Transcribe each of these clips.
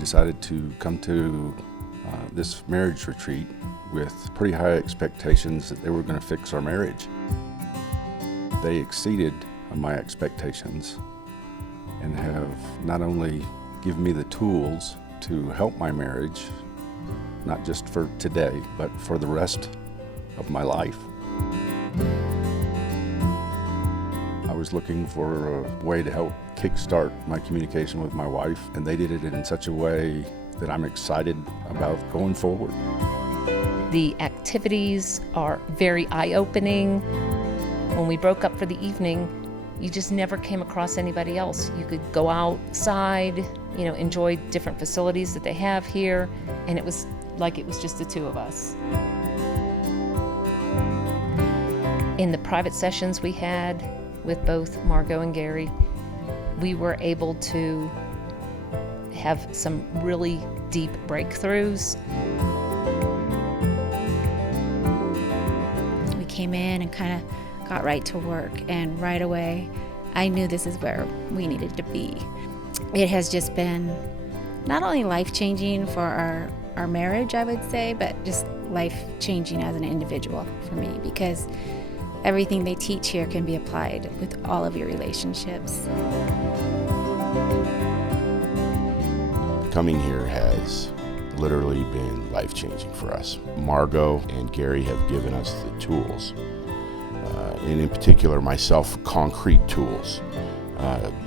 decided to come to this marriage retreat with pretty high expectations that they were going to fix our marriage. They exceeded my expectations and have not only given me the tools to help my marriage, not just for today, but for the rest of my life. I was looking for a way to help kickstart my communication with my wife, and they did it in such a way that I'm excited about going forward. The activities are very eye-opening. When we broke up for the evening, you just never came across anybody else. You could go outside, enjoy different facilities that they have here, and it was like it was just the two of us. In the private sessions we had with both Margot and Gary, we were able to have some really deep breakthroughs. We came in and kind of got right to work, and right away I knew this is where we needed to be. It has just been not only life-changing for our marriage, I would say, but just life-changing as an individual for me, because everything they teach here can be applied with all of your relationships. Coming here has literally been life-changing for us. Margot and Gary have given us the tools, and in particular myself, concrete tools,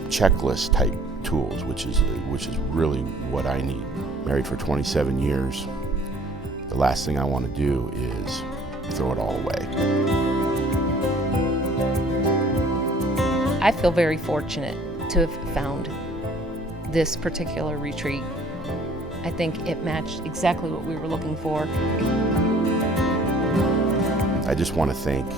checklist type tools, which is really what I need. Married for 27 years, the last thing I want to do is throw it all away. I feel very fortunate to have found this particular retreat. I think it matched exactly what we were looking for. I just want to thank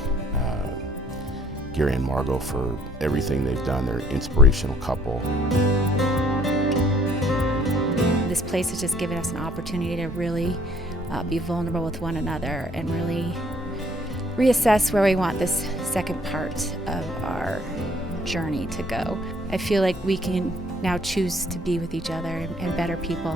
Gary and Margot for everything they've done. They're an inspirational couple. This place has just given us an opportunity to really be vulnerable with one another and really reassess where we want this second part of our journey to go. I feel like we can now choose to be with each other and better people.